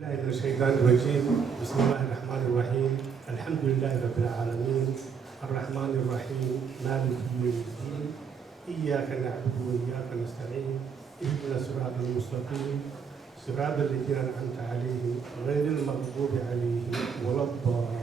بالله من الشيطان الرجيم. بسم الله الرحمن الرحيم. الحمد لله رب العالمين الرحمن الرحيم مالك يوم الدين. إياك نعبد وإياك نستعين. اهدنا الصراط المستقيم صراط الذين أنعمت عليهم غير المغضوب عليهم ولا الضالين.